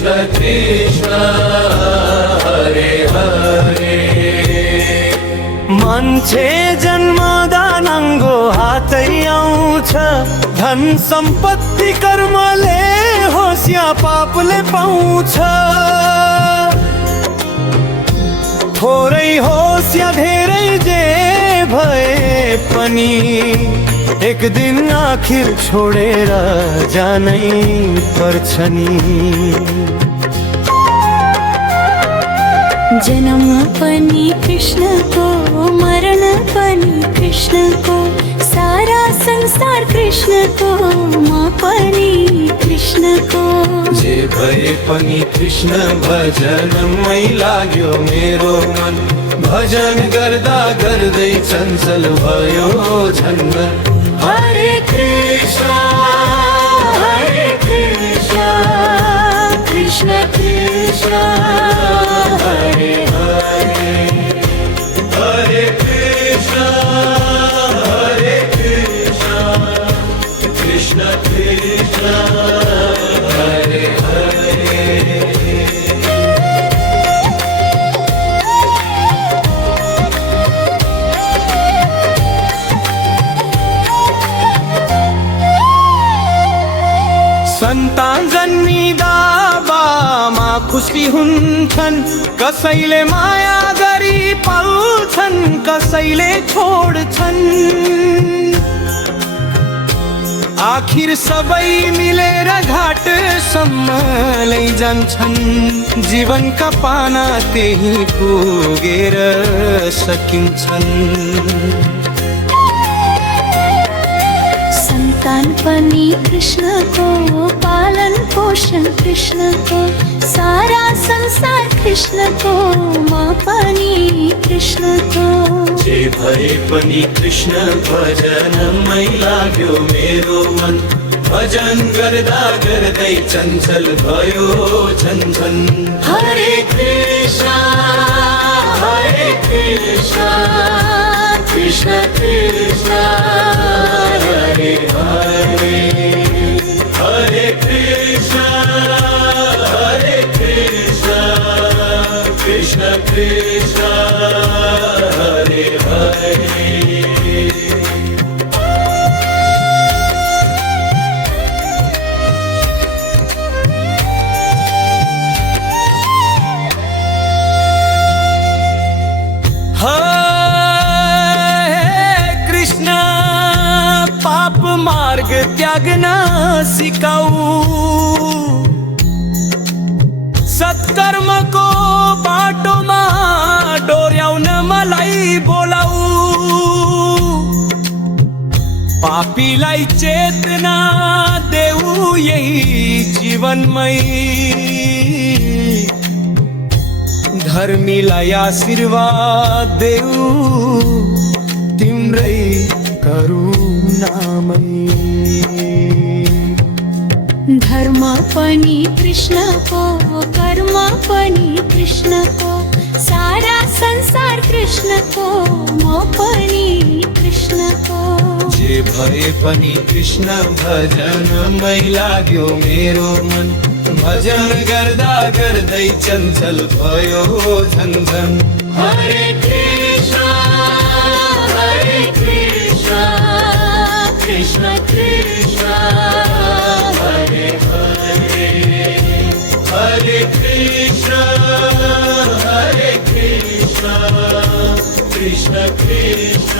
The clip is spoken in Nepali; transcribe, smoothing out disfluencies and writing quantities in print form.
कृष्ण कृष्ण हरे हरे। मान्छे जन्मदानाङ्गो हातै आउँछ, धन सम्पत्ति कर्मले होस् या पापले पाउँछ। थोरै होस् या धेरै जे भए पनि एक दिन आखिर छोडेर जानै पर्छ नि। जन्म पनि कृष्णको, मरण पनि कृष्णको, सारा संसार कृष्णको, म पनि कृष्णको। जे भए पनि कृष्ण भजनमै लाग्यो मेरो मन, भजन गर्दा गर्दै चञ्चल भयो झन्झन। हरे कृष्ण कृष्ण कृष्ण हरे हरे, हरे कृष्ण कृष्ण कृष्ण हरे हरे। सन्तान जन्मिदा बामा खुसी हुन्छन्, कसैले माया गरी पाल्छन्, कसैले छोड्छन्। आखिर सबै मिलेर घाटसम्म लैजान्छन्, जीवनका पाना त्यही पुगेर सकिन्छन्। सन्तान पनि कृष्णको, पालन पोषण कृष्णको, सारा संसार कृष्णको, म पनि कृष्णको। जे भए पनि कृष्ण भजनमै लाग्यो मेरो मन, भजन गर्दा गर्दै चञ्चल भयो झन्झन। हरे कृष्ण कृष्ण कृष्ण हरे हरे, हरे कृष्ण कृष्ण कृष्ण हरे हरे। मार्ग त्याग्न सिकाऊ, सत्कर्मको बाटोमा डोर्याउन मलाई बोलाऊ। पापीलाई चेतना देऊ यही जीवनमै, धर्मीलाई आशीर्वाद देऊ तिम्रै करुणामै। धर्म पनि कृष्णको, कर्म पनि कृष्णको, सारा संसार कृष्णको, म पनि कृष्णको। जे भए पनि कृष्ण भजनमै लाग्यो मेरो मन, भजन गर्दा गर्दै चञ्चल भयो झन्झन। हरे कृष्ण कृष्ण कृष्ण हरे हरे, हरे कृष्ण कृष्ण कृष्ण